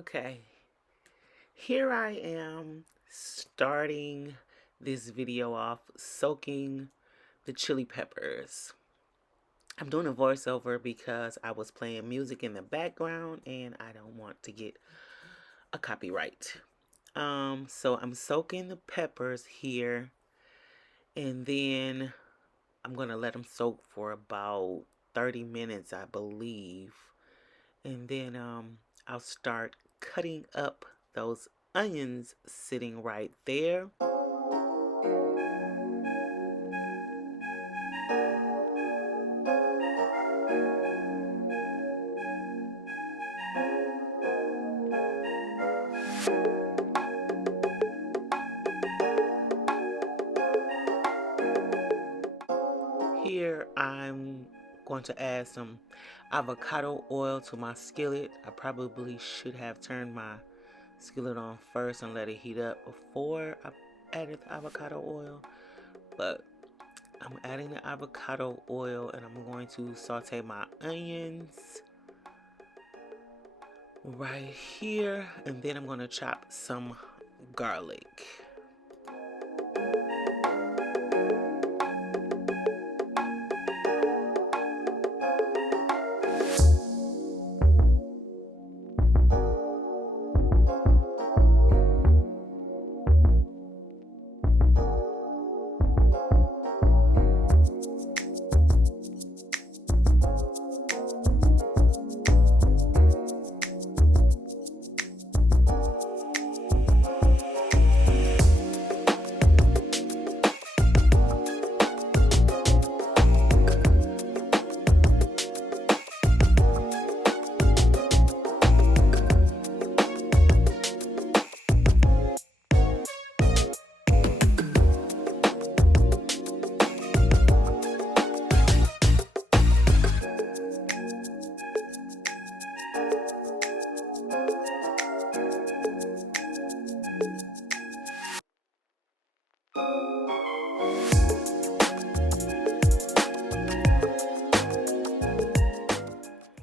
Okay, here I am starting this video off soaking the chili peppers. I'm doing a voiceover because I was playing music in the background and I don't want to get a copyright. So I'm soaking the peppers here, and then I'm gonna let them soak for about 30 minutes, I believe. And then I'll start cutting up those onions sitting right there. Here I'm going to add some avocado oil to my skillet. I probably should have turned my skillet on first and let it heat up before I added the avocado oil, but I'm adding the avocado oil and I'm going to saute my onions right here, and then I'm going to chop some garlic.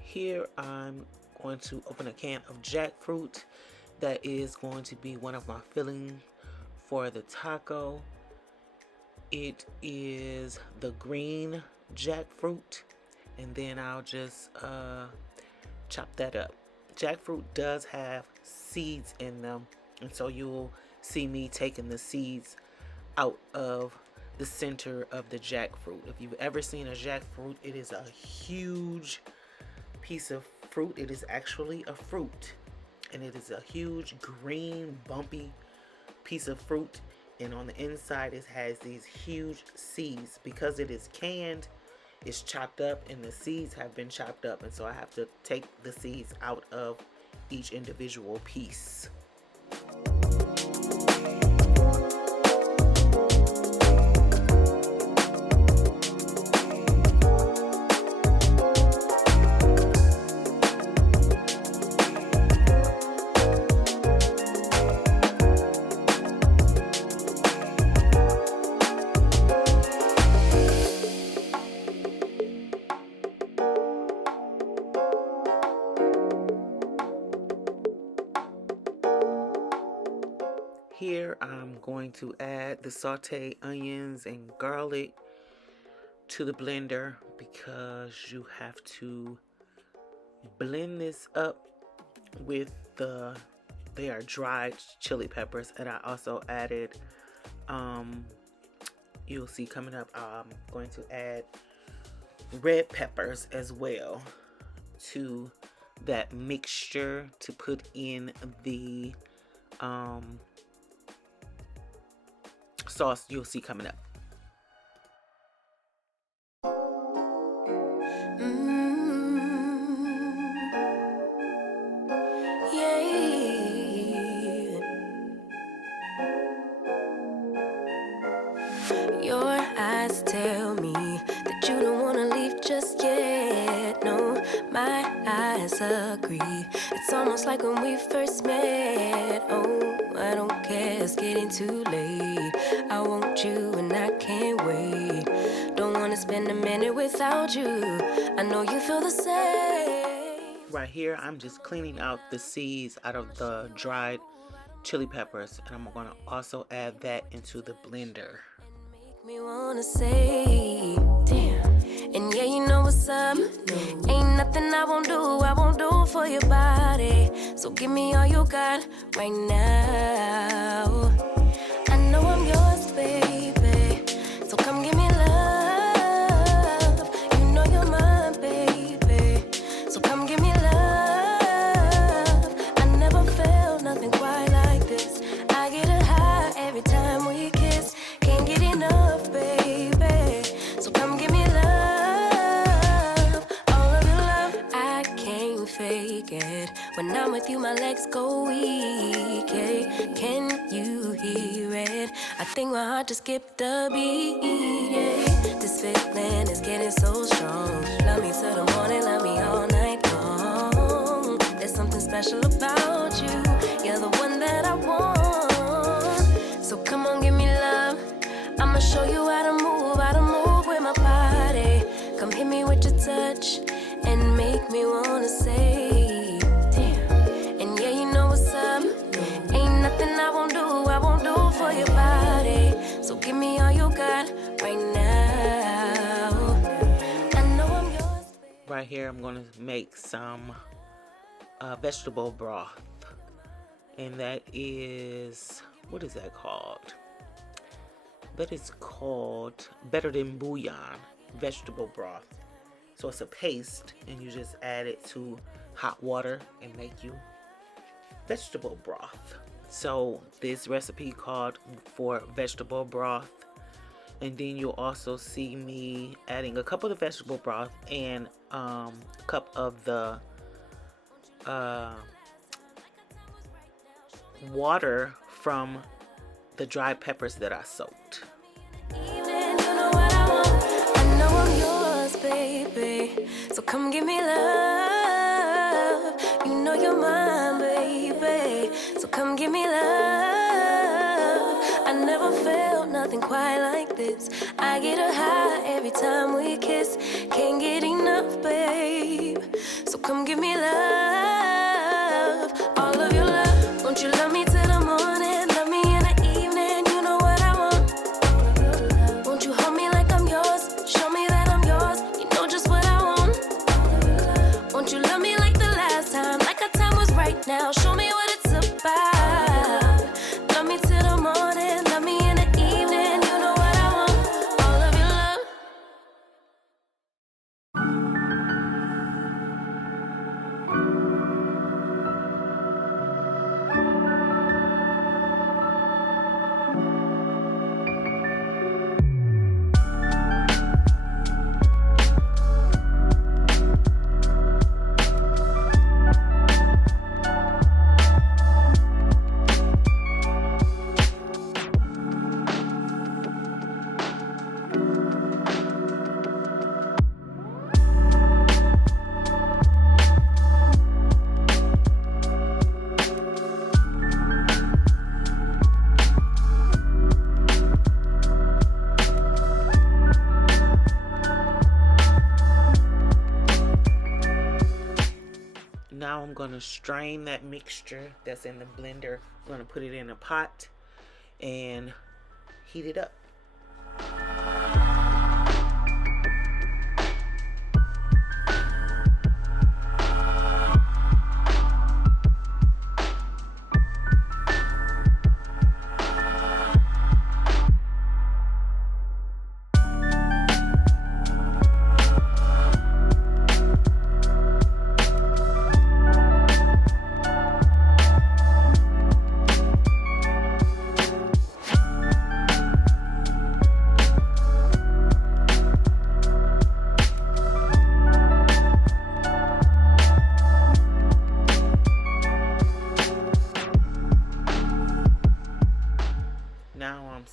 Here I'm going to open a can of jackfruit. That is going to be one of my fillings for the taco. It is the green jackfruit, and then I'll just chop that up. Jackfruit does have seeds in them, and so you'll see me taking the seeds out of the center of the jackfruit. If you've ever seen a jackfruit, it is a huge piece of fruit. It is actually a fruit, and it is a huge green bumpy piece of fruit, and on the inside it has these huge seeds. Because it is canned, it's chopped up, and the seeds have been chopped up, and so I have to take the seeds out of each individual piece. Here I'm going to add the sauteed onions and garlic to the blender because you have to blend this up with they are dried chili peppers, and I also added you'll see coming up, I'm going to add red peppers as well to that mixture to put in the sauce you'll see coming up. Your eyes tell me that you don't wanna leave just yet. No, my eyes agree. It's almost like when we first met. Oh, I don't care, it's getting too late. I want you and I can't wait. Don't wanna spend a minute without you. I know you feel the same. Right here, I'm just cleaning out the seeds out of the dried chili peppers, and I'm gonna also add that into the blender. Make me wanna say, damn. And yeah, you know what's up. Ain't nothing I won't do for your body. So give me all you got right now. I know I'm yours, baby. So come give me love. You know you're mine, baby. So come give me love. I never felt nothing quite like this. I get a high every time we kiss. Can't get enough, baby. So come give me love. All of your love, I can't fake it. When I'm with you, my legs go weak. Yeah. Can you hear it? I think my heart just skipped a beat. Yeah. This feeling is getting so strong. Love me till the morning, love me all night long. There's something special about you. You're the one that I want. So come on, give me love. I'ma show you how to move with my body. Come hit me with your touch and make me wanna say, damn. And yeah, you know what's up. Ain't nothing I won't do for your body. So give me all you got right now. I know I'm yours, baby. Right here, I'm gonna make some vegetable broth, and that is, what is that called? That is called Better Than Bouillon vegetable broth. So it's a paste, and you just add it to hot water and make you vegetable broth. So this recipe called for vegetable broth, and then you'll also see me adding a cup of the vegetable broth and a cup of the water from the dried peppers that I soaked. Baby, so come give me love. You know you're mine, baby. So come give me love. I never felt nothing quite like this. I get a high every time we kiss. Can't get enough, babe. So come give me love. All of your love. Won't you love me till the morning? Love me in the evening. You know what I want. Won't you hold me like I'm yours? Show me that I'm yours. Just what I want. Won't you love me like the last time? Like our time was right now. Show me what it's about. Love me till the morning. Love me in the evening. You know what I want. All of your love. Now I'm going to strain that mixture that's in the blender. I'm going to put it in a pot and heat it up.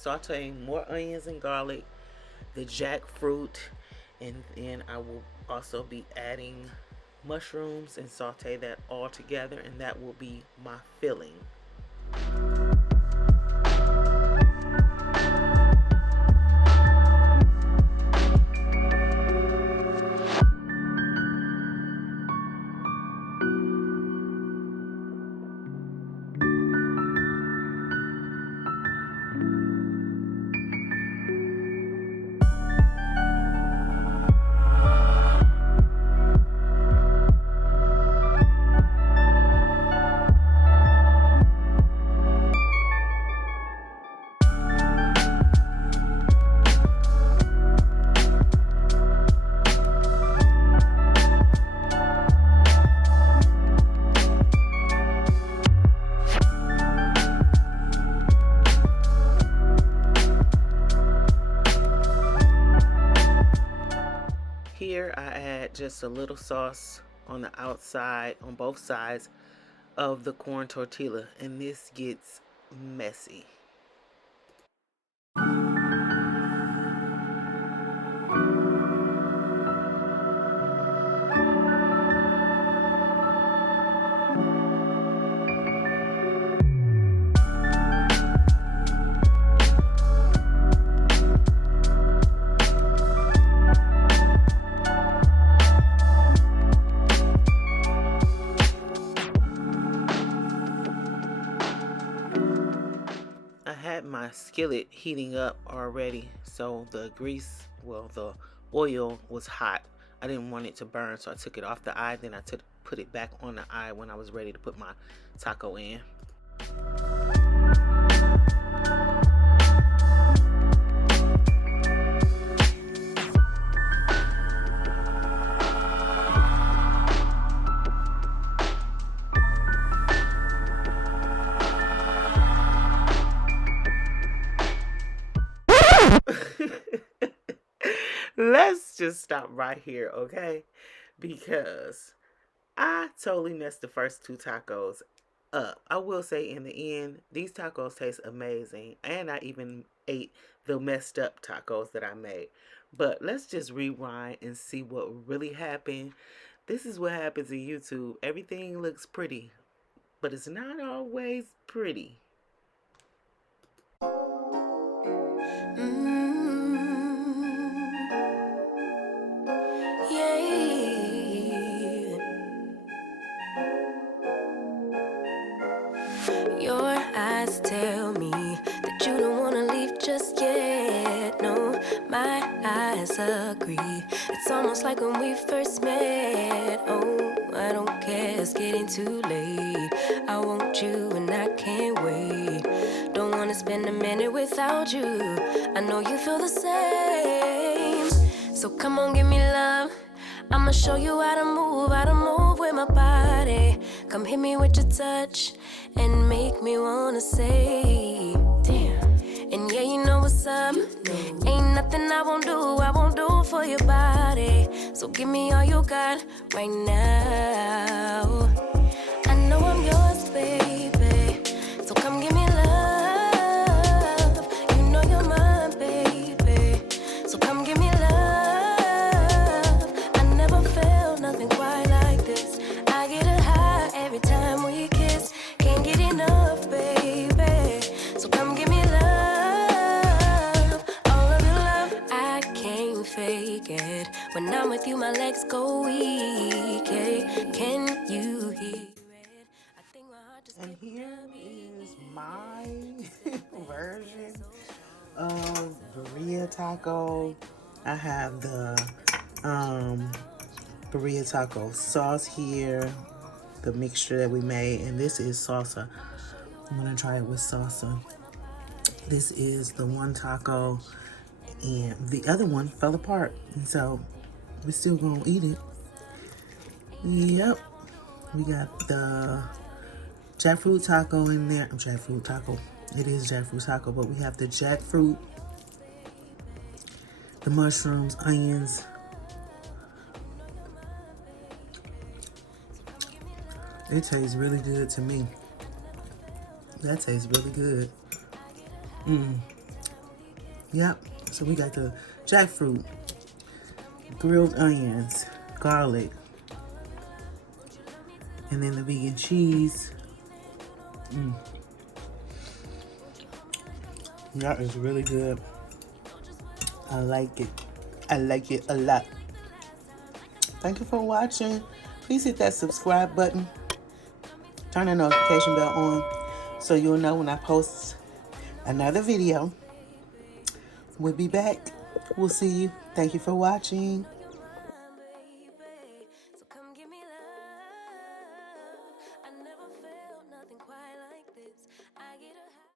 Sauteing more onions and garlic, the jackfruit, and then I will also be adding mushrooms and saute that all together, and that will be my filling. here, I add just a little sauce on the outside, on both sides of the corn tortilla, and this gets messy. I had my skillet heating up already, so the grease, well, the oil was hot. I didn't want it to burn, so I took it off the eye. Then I put it back on the eye when I was ready to put my taco in. Let's just stop right here, okay? Because I totally messed the first two tacos up. I will say in the end, these tacos taste amazing. And I even ate the messed up tacos that I made. But let's just rewind and see what really happened. This is what happens in YouTube. Everything looks pretty, but it's not always pretty. Your eyes tell me that you don't wanna leave just yet. No, my eyes agree. It's almost like when we first met. Oh, I don't care, it's getting too late. I want you and I can't wait. Don't wanna spend a minute without you. I know you feel the same. So come on, give me love. I'ma show you how to move with my body. Come hit me with your touch and make me wanna say, damn. And yeah, you know what's up. Ain't nothing I won't do for your body. So give me all you got right now. I know I'm yours, baby. So come give me love. You know you're mine, baby. So come give me love. Nothing quite like this. I get a high every time we kiss. Can't get enough, baby. So come give me love, all of your love. I can't fake it. When I'm with you, my legs go weak. Yeah. Can you hear it? I think my heart just And here is my version of Birria taco. I have the Birria taco sauce here, the mixture that we made, and this is salsa. I'm gonna try it with salsa. This is the one taco, and the other one fell apart, and so we're still gonna eat it. Yep, we got the jackfruit taco in there. Jackfruit taco. It is jackfruit taco, but we have the jackfruit, the mushrooms, onions. It tastes really good to me. That tastes really good. Yep. So we got the jackfruit, grilled onions, garlic, and then the vegan cheese. That is really good. I like it. I like it a lot. Thank you for watching. Please hit that subscribe button. Turn the notification bell on so you'll know when I post another video. We'll be back. We'll see you. Thank you for watching.